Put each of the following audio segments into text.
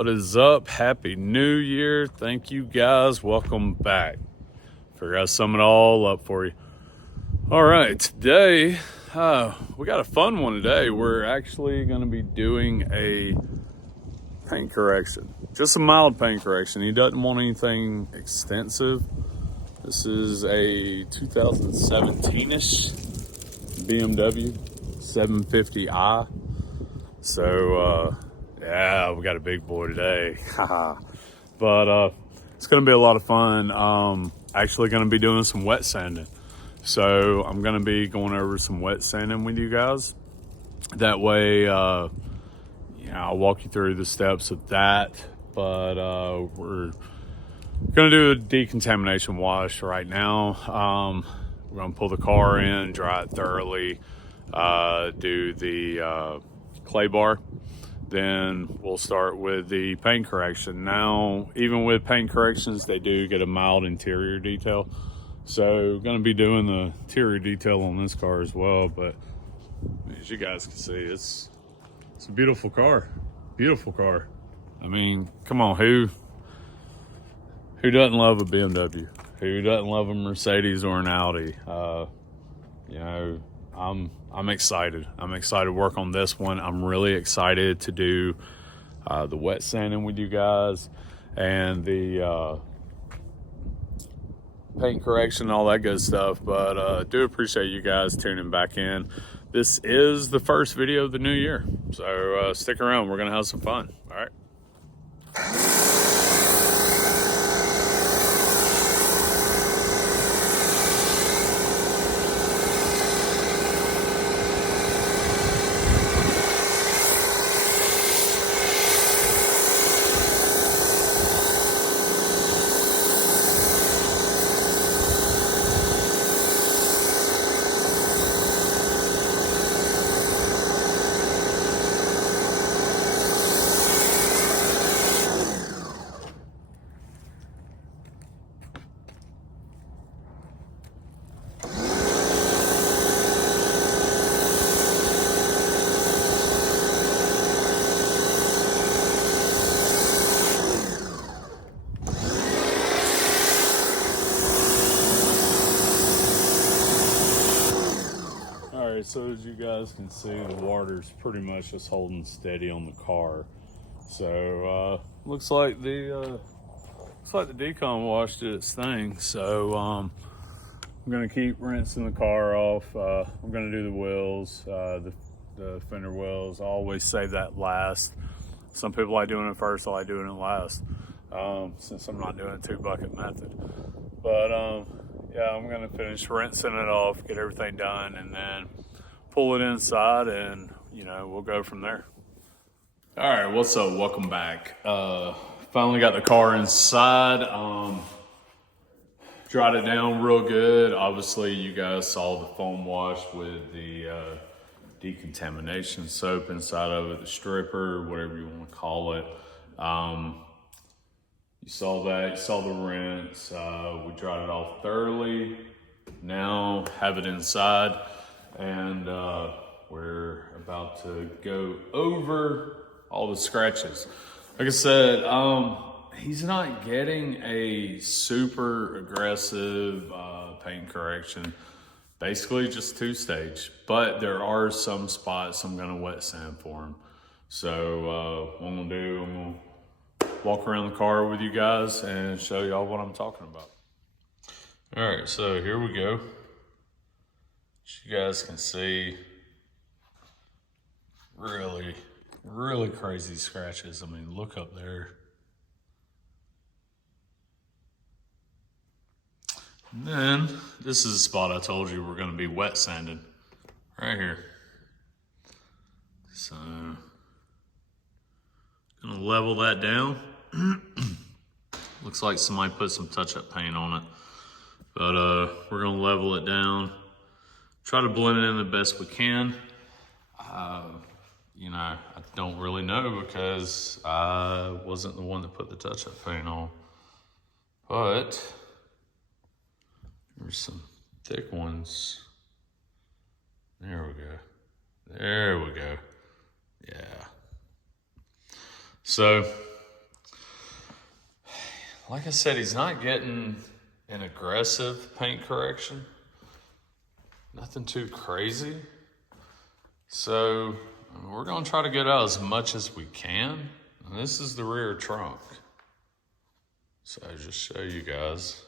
What is up? Happy New Year. Thank you guys. Welcome back. Figure out sum it all up for you. All right, today we got a fun one today. We're actually going to be doing a paint correction. Just a mild paint correction. He doesn't want anything extensive. This is a 2017-ish BMW 750i. So, yeah, we got a big boy today. But it's going to be a lot of fun. Actually going to be doing some wet sanding. So I'm going to be going over some wet sanding with you guys. That way, I'll walk you through the steps of that. But we're going to do a decontamination wash right now. We're going to pull the car in, dry it thoroughly, do the clay bar. Then we'll start with the paint correction. Now, even with paint corrections, they do get a mild interior detail. So going to be doing the interior detail on this car as well. But as you guys can see, it's a beautiful car. Beautiful car. I mean, come on, who doesn't love a BMW? Who doesn't love a Mercedes or an Audi? I'm excited. I'm excited to work on this one. I'm really excited to do the wet sanding with you guys and the paint correction and all that good stuff. But do appreciate you guys tuning back in. This is the first video of the new year. So stick around. We're going to have some fun. All right. Alright, so as you guys can see, the water's pretty much just holding steady on the car. So looks like the decon wash did its thing. So I'm gonna keep rinsing the car off. I'm gonna do the wheels, the fender wheels. I always save that last. Some people like doing it first, I like doing it last. Since I'm not doing a 2-bucket method. But yeah, I'm gonna finish rinsing it off, get everything done, and then pull it inside, and we'll go from there. All right, what's up? Welcome back. Finally got the car inside. Dried it down real good. Obviously, you guys saw the foam wash with the decontamination soap inside of it, the stripper, whatever you want to call it. You saw that, you saw the rinse. We dried it off thoroughly. Now have it inside, and we're about to go over all the scratches. Like I said, he's not getting a super aggressive paint correction. Basically just 2-stage, but there are some spots I'm gonna wet sand for him. So what I'm gonna do, I'm gonna walk around the car with you guys and show y'all what I'm talking about. All right, so here we go. As you guys can see, really, really crazy scratches. I mean, look up there. And then this is the spot I told you we're gonna be wet sanding, right here. So, gonna level that down. Looks like somebody put some touch-up paint on it. But we're gonna level it down. Try to blend it in the best we can. I don't really know because I wasn't the one that put the touch-up paint on. But there's some thick ones. There we go. There we go. Yeah. So like I said, he's not getting an aggressive paint correction. Nothing too crazy. So we're gonna try to get out as much as we can. And this is the rear trunk. So I'll just show you guys.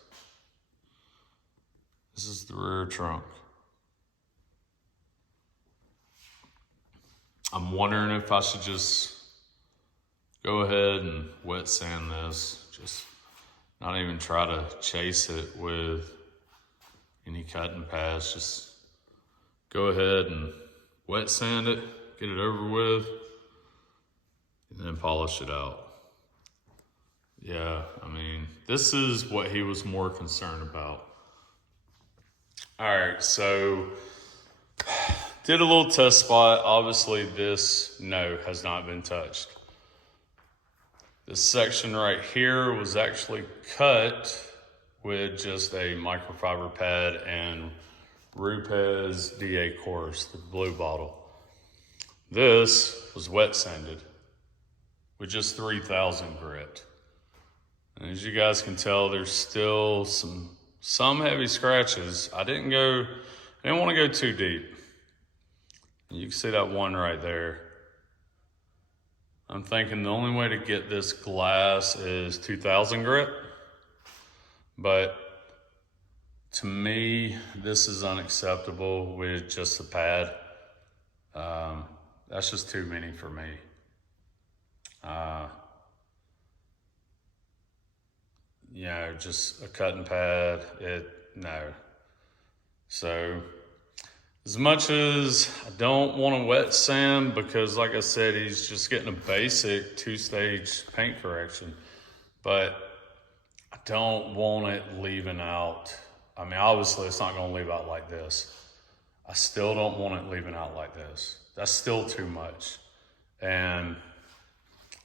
This is the rear trunk. I'm wondering if I should just go ahead and wet sand this. Just not even try to chase it with any cutting pads. Just go ahead and wet sand it, get it over with, and then polish it out. Yeah, I mean, this is what he was more concerned about. All right, so did a little test spot. Obviously this, no, has not been touched. This section right here was actually cut with just a microfiber pad and Rupes DA course, the blue bottle. This was wet sanded with just 3000 grit. And as you guys can tell, there's still some heavy scratches. I didn't want to go too deep. You can see that one right there. I'm thinking the only way to get this glass is 2000 grit. But to me, this is unacceptable with just a pad. That's just too many for me. You know, just a cutting pad, no. So, as much as I don't want to wet sand, because like I said, he's just getting a basic 2-stage paint correction, but I don't want it leaving out. I mean, obviously it's not gonna leave out like this. I still don't want it leaving out like this. That's still too much. And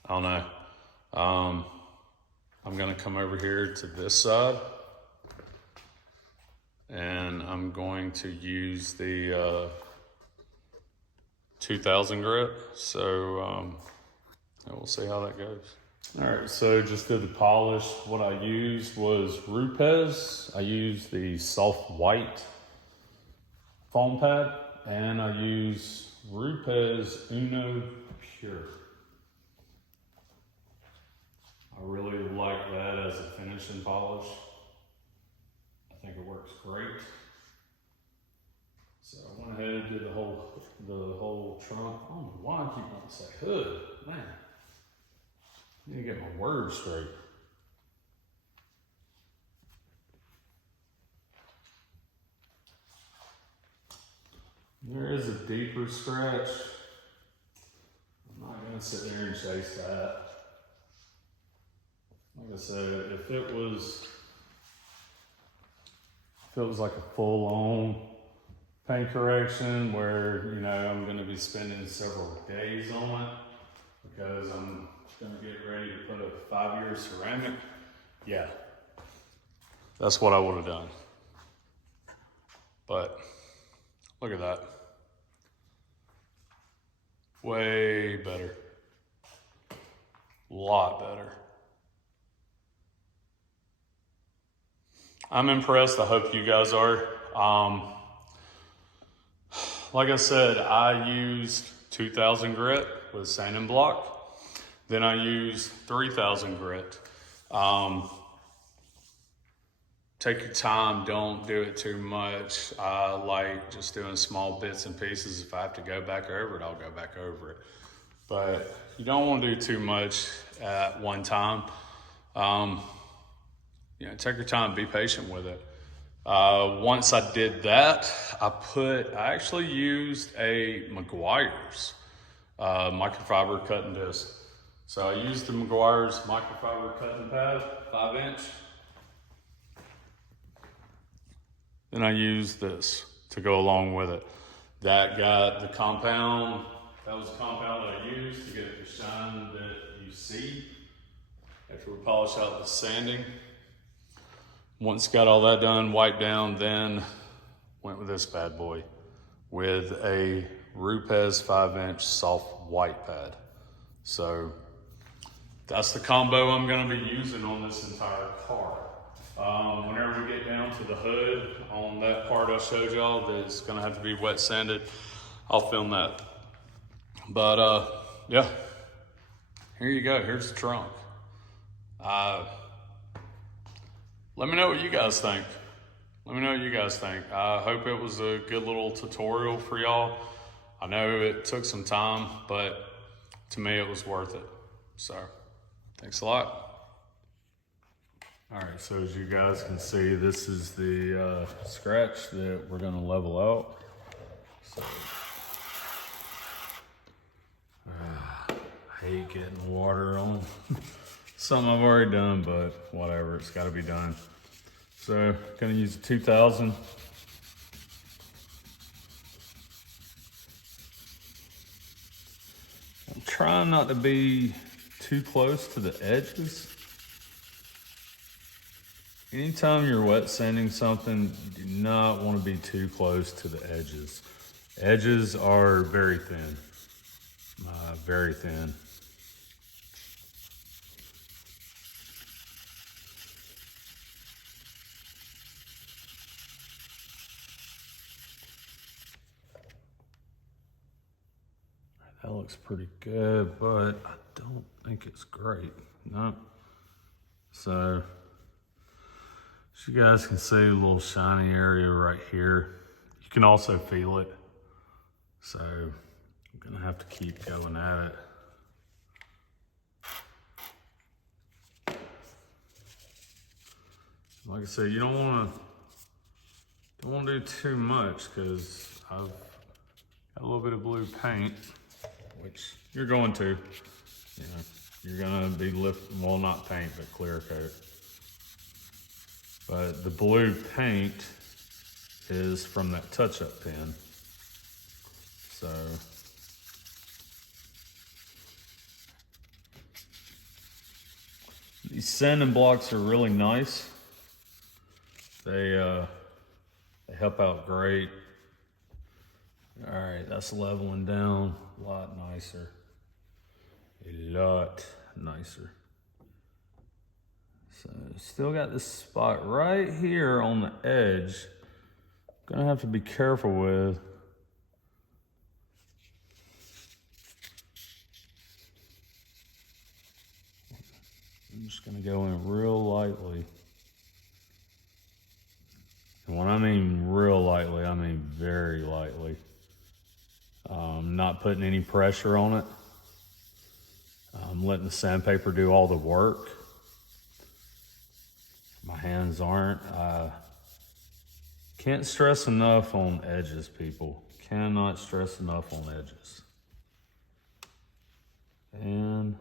I don't know. I'm gonna come over here to this side and I'm going to use the 2000 grit. So we'll see how that goes. All right, so just did the polish. What I used was Rupes. I used the soft white foam pad, and I used Rupes Uno Pure. I really like that as a finishing polish. I think it works great. So I went ahead and did the whole trunk. I don't know why I keep wanting to say hood, man. I need to get my words straight. There is a deeper scratch. I'm not gonna sit there and chase that. Like I said, if it was like a full-on paint correction where, you know, I'm gonna be spending several days on it because I'm gonna get ready to put a 5-year ceramic, yeah, that's what I would have done. But look at that. Way better. A lot better. I'm impressed. I hope you guys are. Like I said, I used 2000 grit with sand and block. Then I used 3000 grit. Take your time, don't do it too much. I like just doing small bits and pieces. If I have to go back over it, I'll go back over it. But you don't want to do too much at one time. You know, take your time, be patient with it. Once I did that, I actually used a Meguiar's microfiber cutting disc. So I used the Meguiar's microfiber cutting pad, 5-inch. Then I used this to go along with it. That got the compound, that was the compound that I used to get the shine that you see after we polish out the sanding. Once got all that done, wiped down, then went with this bad boy with a Rupes 5-inch soft white pad. So that's the combo I'm gonna be using on this entire car. Whenever we get down to the hood on that part I showed y'all that's gonna have to be wet sanded, I'll film that. But yeah, here you go, here's the trunk. Let me know what you guys think. Let me know what you guys think. I hope it was a good little tutorial for y'all. I know it took some time, but to me it was worth it. So, thanks a lot. All right, so as you guys can see, this is the scratch that we're gonna level out. So, I hate getting water on something I've already done, but whatever, it's gotta be done. So, gonna use a 2000. I'm trying not to be too close to the edges. Anytime you're wet sanding something, you do not want to be too close to the edges. Edges are very thin, very thin. That looks pretty good, but I don't think it's great. No. So, as you guys can see, a little shiny area right here. You can also feel it. So, I'm gonna have to keep going at it. Like I said, you don't wanna do too much because I've got a little bit of blue paint, which you're going to, you know, you're gonna be lifting, well, not paint, but clear coat. But the blue paint is from that touch-up pen. So, these sanding blocks are really nice. They help out great. All right, that's leveling down a lot nicer. A lot nicer. So still got this spot right here on the edge. Gonna have to be careful with. I'm just gonna go in real lightly. And when I mean real lightly, I mean very lightly. Not putting any pressure on it. I'm letting the sandpaper do all the work. My hands aren't. Can't stress enough on edges, people. Cannot stress enough on edges. And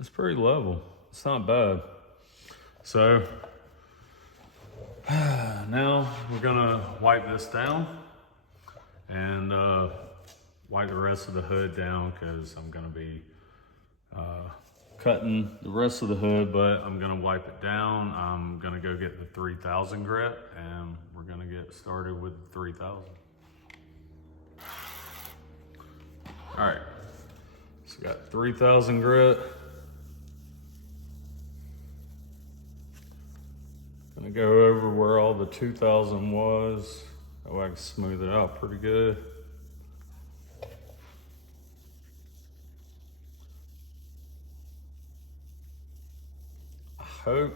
it's pretty level. It's not bad. So now we're gonna wipe this down and wipe the rest of the hood down because I'm gonna be cutting the rest of the hood, but I'm gonna wipe it down. I'm gonna go get the 3000 grit and we're gonna get started with the 3000. All right, so we got 3000 grit. Gonna go over where all the 2000 was. That way I can smooth it out pretty good. I hope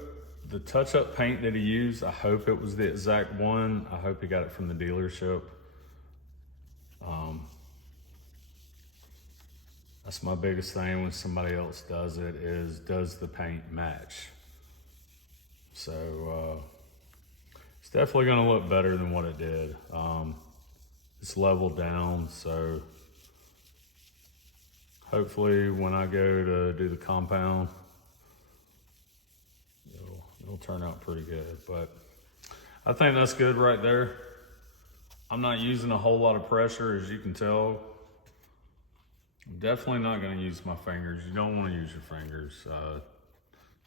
the touch-up paint that he used, I hope it was the exact one. I hope he got it from the dealership. That's my biggest thing when somebody else does it is, does the paint match? So it's definitely gonna look better than what it did. It's leveled down, so hopefully when I go to do the compound, it'll turn out pretty good. But I think that's good right there. I'm not using a whole lot of pressure, as you can tell. I'm definitely not gonna use my fingers. You don't wanna use your fingers.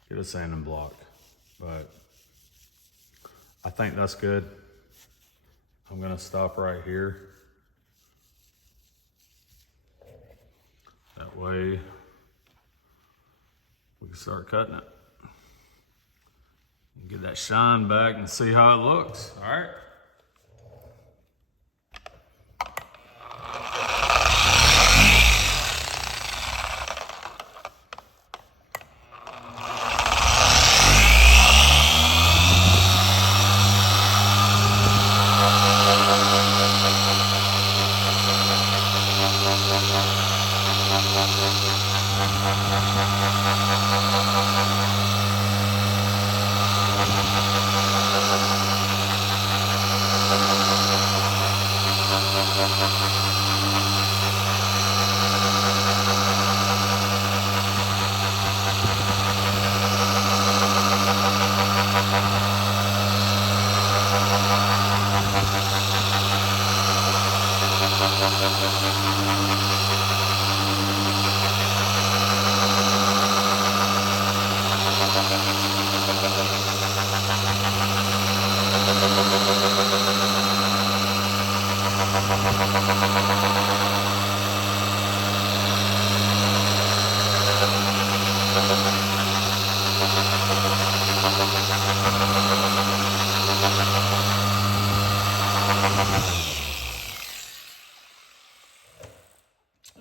Get a sanding block. But I think that's good. I'm gonna stop right here. That way can start cutting it. Get that shine back and see how it looks, all right?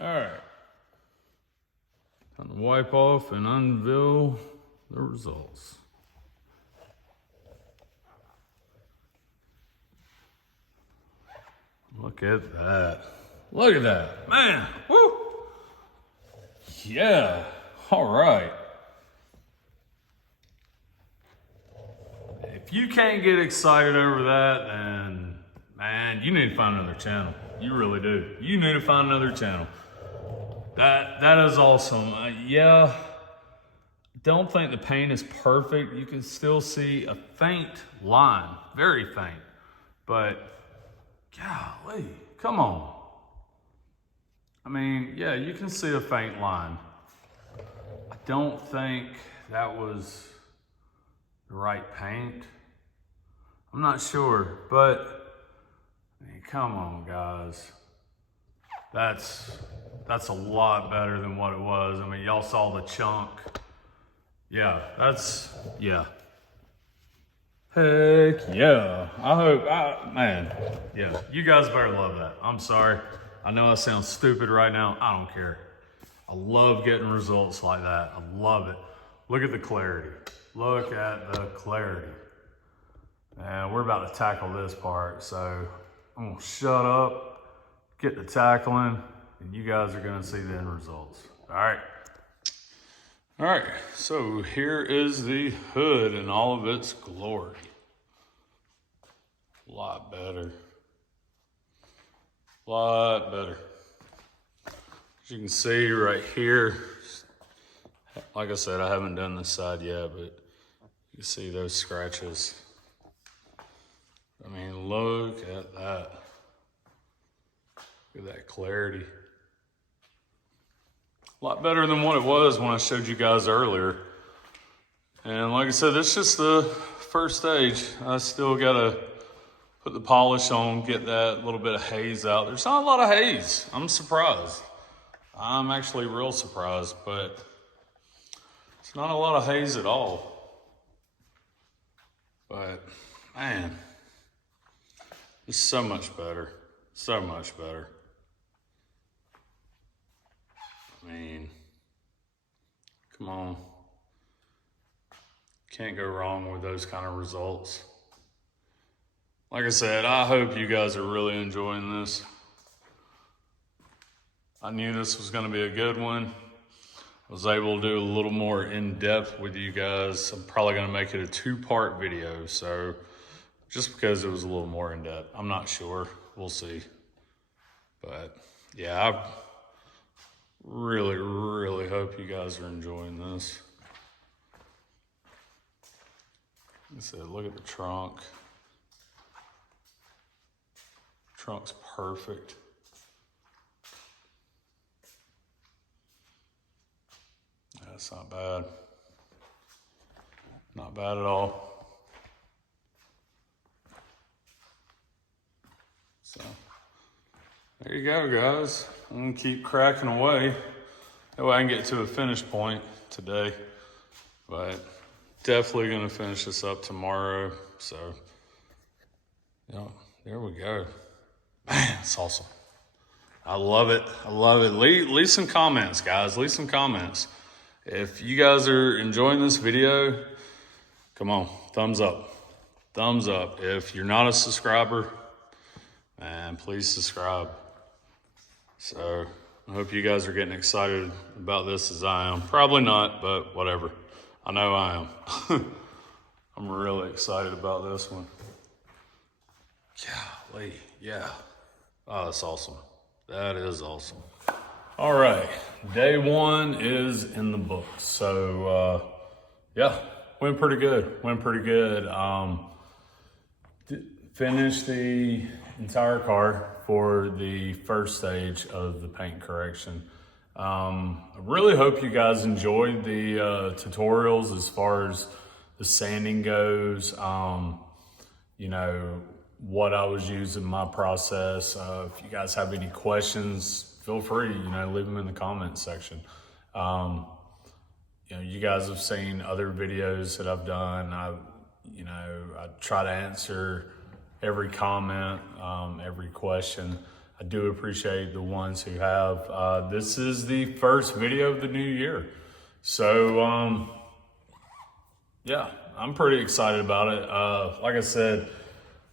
All right, time to wipe off and unveil the results. Look at that. Look at that, man, woo. Yeah, all right. If you can't get excited over that, then man, you need to find another channel. You really do. You need to find another channel. That is awesome. Yeah, don't think the paint is perfect. You can still see a faint line, very faint. But golly, come on. I mean, yeah, you can see a faint line. I don't think that was the right paint. I'm not sure, but I mean, come on, guys. That's a lot better than what it was. I mean, y'all saw the chunk. Yeah, yeah. Heck yeah. Man, yeah, you guys better love that. I'm sorry. I know I sound stupid right now. I don't care. I love getting results like that. I love it. Look at the clarity. Look at the clarity. And we're about to tackle this part, so I'm gonna shut up, get to tackling, and you guys are gonna see the end results. All right. All right, so here is the hood in all of its glory. A lot better. A lot better. As you can see right here, like I said, I haven't done this side yet, but you can see those scratches. I mean, look at that. Look at that clarity. A lot better than what it was when I showed you guys earlier. And like I said, this is just the first stage. I still gotta put the polish on, get that little bit of haze out. There's not a lot of haze. I'm surprised. I'm actually real surprised, but it's not a lot of haze at all. But man, it's so much better. So much better. I mean, come on. Can't go wrong with those kind of results. Like I said, I hope you guys are really enjoying this. I knew this was going to be a good one. I was able to do a little more in-depth with you guys. I'm probably going to make it a 2-part video, so just because it was a little more in-depth. I'm not sure. We'll see. But yeah, I really, really hope you guys are enjoying this. Like I said, look at the trunk. Trunk's perfect. That's not bad. Not bad at all. So, there you go, guys. I'm gonna keep cracking away. That way I can get to a finish point today. but definitely gonna finish this up tomorrow. So, yeah, there we go. Man, it's awesome. I love it. I love it. Leave some comments, guys. Leave some comments. If you guys are enjoying this video, come on, thumbs up. Thumbs up. If you're not a subscriber, man, please subscribe. So I hope you guys are getting excited about this as I am. Probably not, but whatever. I know I am. I'm really excited about this one. Golly, yeah. Oh, that's awesome. That is awesome. All right, day one is in the books. So, yeah, went pretty good. Finished the entire car for the first stage of the paint correction. I really hope you guys enjoyed the tutorials as far as the sanding goes. You know, what I was using, my process. If you guys have any questions, feel free, leave them in the comments section. You guys have seen other videos that I've done. I try to answer every comment, every question. I do appreciate the ones who have. This is the first video of the new year. So, yeah, I'm pretty excited about it. Like I said,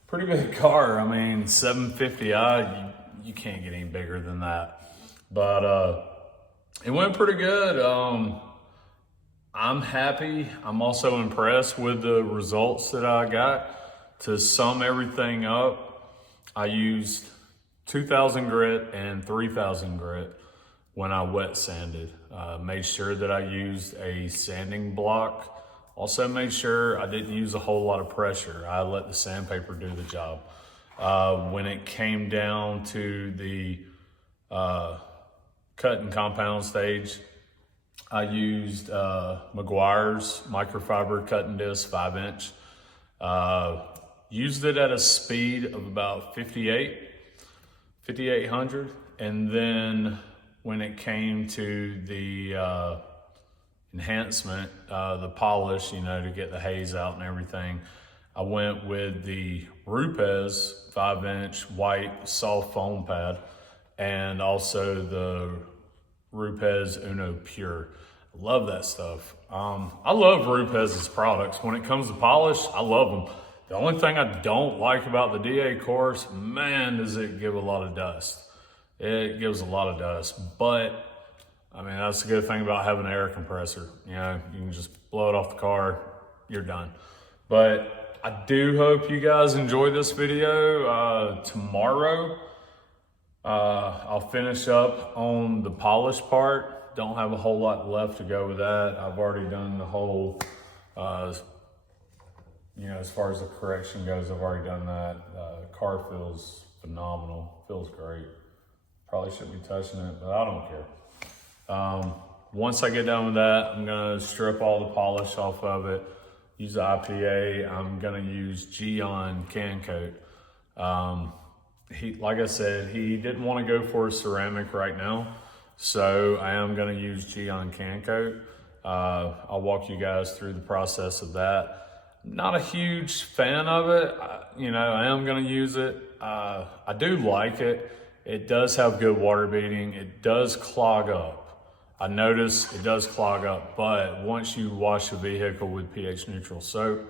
pretty big car. I mean, 750i, you can't get any bigger than that. But it went pretty good. I'm happy. I'm also impressed with the results that I got. To sum everything up, I used 2000 grit and 3000 grit when I wet sanded. Made sure that I used a sanding block. Also made sure I didn't use a whole lot of pressure. I let the sandpaper do the job. When it came down to the cut and compound stage, I used Meguiar's microfiber cutting disc 5-inch. Used it at a speed of about 5,800. And then when it came to the enhancement, the polish, to get the haze out and everything, I went with the Rupes 5-inch white soft foam pad and also the Rupes Uno Pure. I love that stuff. I love Rupes' products. When it comes to polish, I love them. The only thing I don't like about the DA course, man, does it give a lot of dust. It gives a lot of dust, but I mean, that's the good thing about having an air compressor. You can just blow it off the car, you're done. But I do hope you guys enjoy this video. Tomorrow, I'll finish up on the polish part. Don't have a whole lot left to go with that. I've already done the whole, as far as the correction goes, I've already done that. Car feels phenomenal, feels great. Probably shouldn't be touching it, but I don't care. Once I get done with that, I'm gonna strip all the polish off of it, use the IPA. I'm gonna use Gyeon Can Coat. Like I said, he didn't want to go for a ceramic right now, so I am gonna use Gyeon Can Coat. I'll walk you guys through the process of that. Not a huge fan of it. I am gonna use it. I do like it. It does have good water beading. It does clog up. I notice it does clog up, but once you wash the vehicle with pH neutral soap,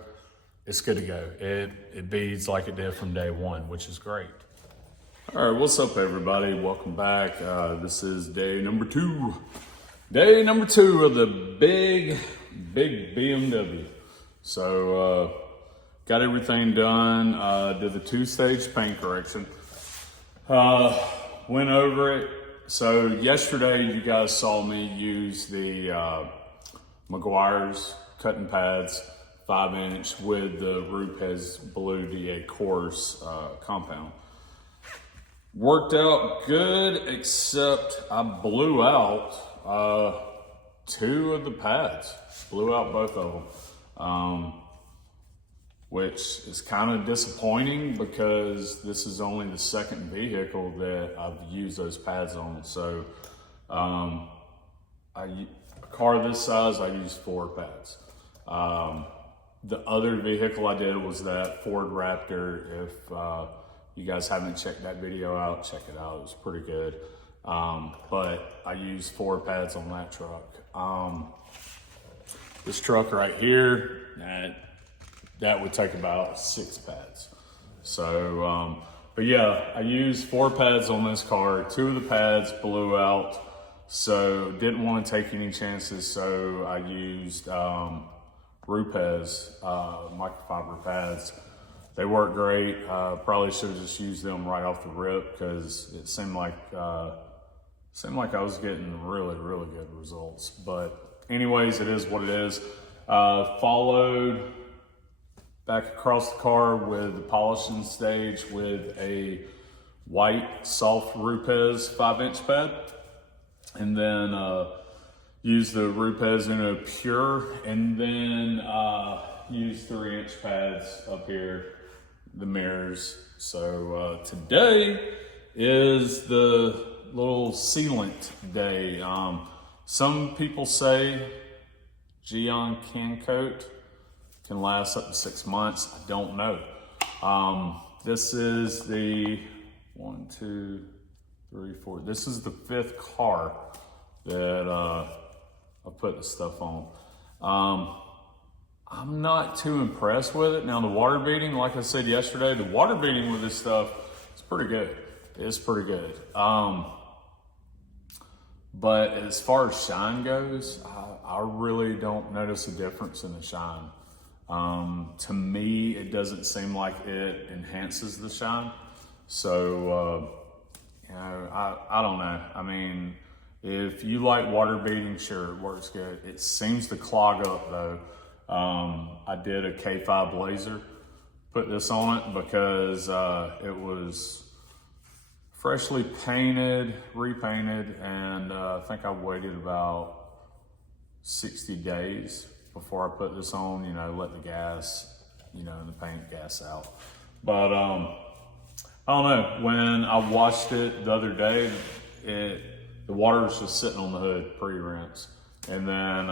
it's good to go. It beads like it did from day one, which is great. All right, what's up everybody? Welcome back. This is day number 2. Day number 2 of the big BMW. So, got everything done. Did the 2-stage paint correction. Went over it. So yesterday you guys saw me use the Meguiar's cutting pads 5-inch with the Rupes Blue DA course compound. Worked out good, except I blew out 2 of the pads. Blew out both of them. Which is kind of disappointing because this is only the second vehicle that I've used those pads on. So a car this size, I use 4 pads. The other vehicle I did was that Ford Raptor. If you guys haven't checked that video out, check it out. It was pretty good. But I used 4 pads on that truck. This truck right here, that would take about 6 pads. So, but yeah, I used 4 pads on this car. 2 of the pads blew out, so didn't want to take any chances. So I used Rupes microfiber pads. They work great. Probably should have just used them right off the rip because it seemed like I was getting really good results. But anyways, it is what it is. Followed back across the car with the polishing stage with a white soft Rupes 5-inch pad, and then use the Rupes Uno Pure, and then use 3-inch pads up here, the mirrors. So today is the little sealant day. Some people say Gyeon Q2 can last up to 6 months. I don't know. This is the 1, 2, 3, 4. This is the 5th car that I put this stuff on. I'm not too impressed with it. Now the water beading, like I said yesterday, the water beading with this stuff is pretty good. It's pretty good. But as far as shine goes, I really don't notice a difference in the shine. To me, it doesn't seem like it enhances the shine. So, you know, I don't know. I mean, if you like water beading, sure, it works good. It seems to clog up though. I did a K5 Blazer, put this on it because it was freshly painted, repainted, and I think I waited about 60 days before I put this on, you know, let the gas, you know, and the paint gas out. But I don't know, when I washed it the other day, the water was just sitting on the hood pre-rinse. And then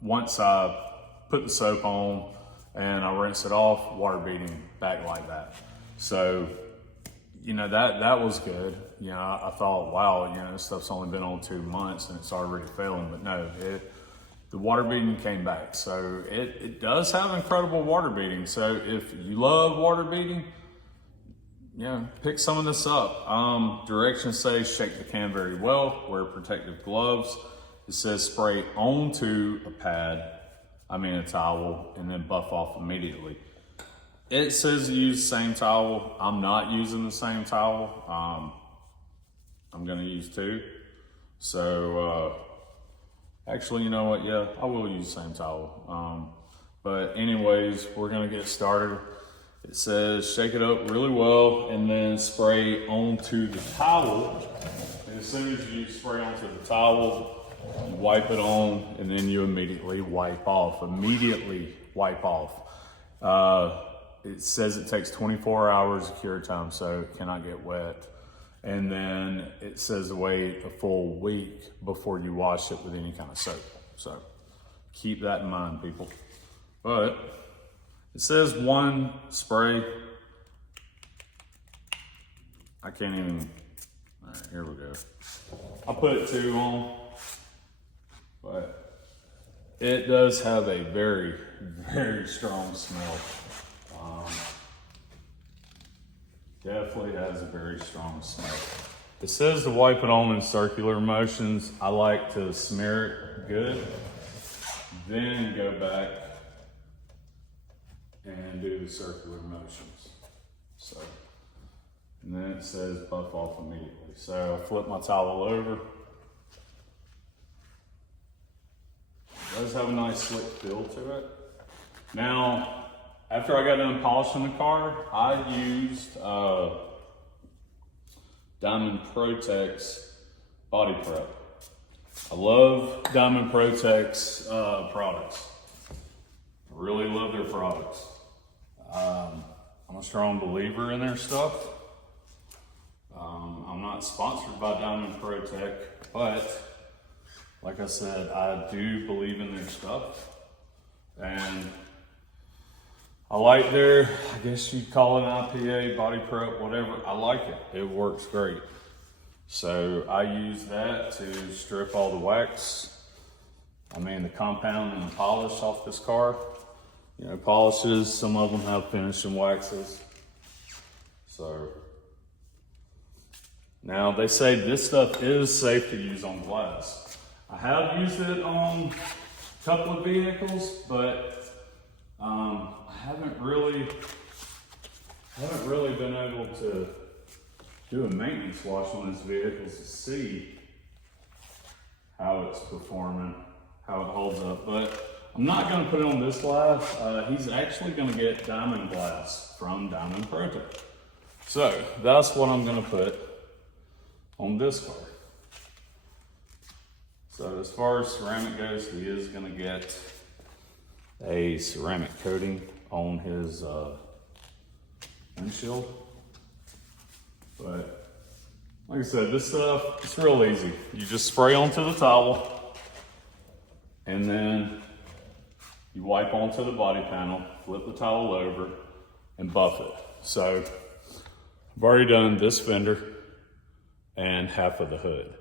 once I put the soap on and I rinse it off, water beading back like that. So, you know, that was good. You know, I thought, wow, you know, this stuff's only been on 2 months and it's already failing, but no, the water beading came back. So it does have incredible water beading. So if you love water beading, yeah, pick some of this up. Directions say shake the can very well, wear protective gloves. It says spray onto a towel, and then buff off immediately. It says use the same towel. I'm not using the same towel. I'm gonna use 2. So, actually, you know what? Yeah, I will use the same towel. But anyways, we're gonna get started. It says shake it up really well and then spray onto the towel. And as soon as you spray onto the towel, you wipe it on and then you immediately wipe off. It says it takes 24 hours of cure time, so it cannot get wet. And then it says to wait a full week before you wash it with any kind of soap. So keep that in mind, people. But it says 1 spray. I can't even, all right, here we go. I'll put 2 on, but it does have a very strong smell. Definitely has a very strong smell. It says to wipe it on in circular motions. I like to smear it good, then go back and do the circular motions. So, and then it says buff off immediately. So I flip my towel over. It does have a nice slick feel to it. Now, after I got done polishing the car, I used Diamond Protex Body Prep. I love Diamond Protex products. I really love their products. I'm a strong believer in their stuff. I'm not sponsored by Diamond Protec, but like I said, I do believe in their stuff. And I like their, I guess you'd call it an IPA, body prep, whatever. I like it. It works great. So I use that to strip all the wax. The compound and the polish off this car. You know, polishes, some of them have finishing waxes. So now they say this stuff is safe to use on glass. I have used it on a couple of vehicles, but I haven't really been able to do a maintenance wash on these vehicles to see how it's performing, how it holds up. But I'm not going to put it on this glass. He's actually going to get diamond glass from Diamond Protect. So that's what I'm going to put on this car. So as far as ceramic goes, he is going to get a ceramic coating on his windshield. But like I said, this stuff, it's real easy. You just spray onto the towel and then you wipe onto the body panel, flip the towel over and buff it. So I've already done this fender and half of the hood.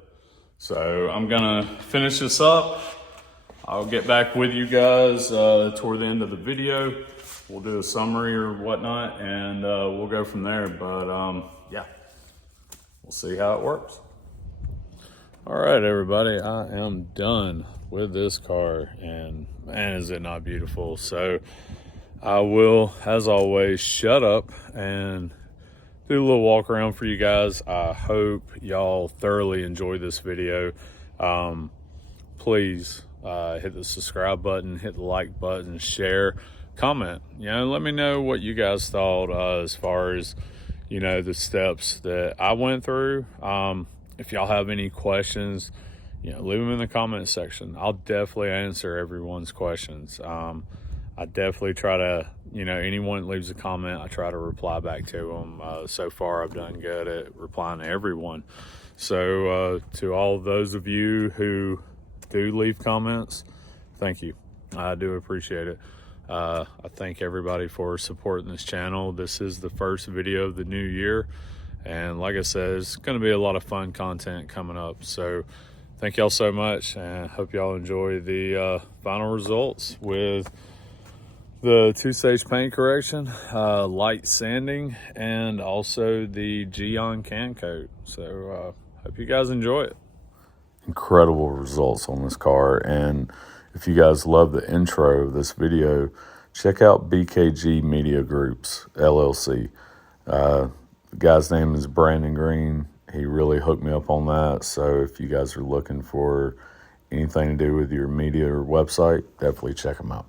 So I'm gonna finish this up. I'll get back with you guys toward the end of the video. We'll do a summary or whatnot and we'll go from there. But yeah, we'll see how it works. All right, everybody, I am done with this car and man, is it not beautiful. So I will, as always, shut up and do a little walk around for you guys. I hope y'all thoroughly enjoy this video. Please hit the subscribe button, hit the like button, share, comment. Let me know what you guys thought as far as, the steps that I went through. If y'all have any questions, leave them in the comment section. I'll definitely answer everyone's questions. I definitely try to, anyone that leaves a comment, I try to reply back to them. So far, I've done good at replying to everyone. So to all of those of you who do leave comments, thank you. I do appreciate it. I thank everybody for supporting this channel. This is the first video of the new year. And like I said, it's going to be a lot of fun content coming up. So thank y'all so much, and hope y'all enjoy the final results with the 2-stage paint correction, light sanding, and also the Gyeon can coat. So hope you guys enjoy it. Incredible results on this car, and if you guys love the intro of this video, check out BKG Media Groups LLC. The guy's name is Brandon Green. He really hooked me up on that. So if you guys are looking for anything to do with your media or website, definitely check him out.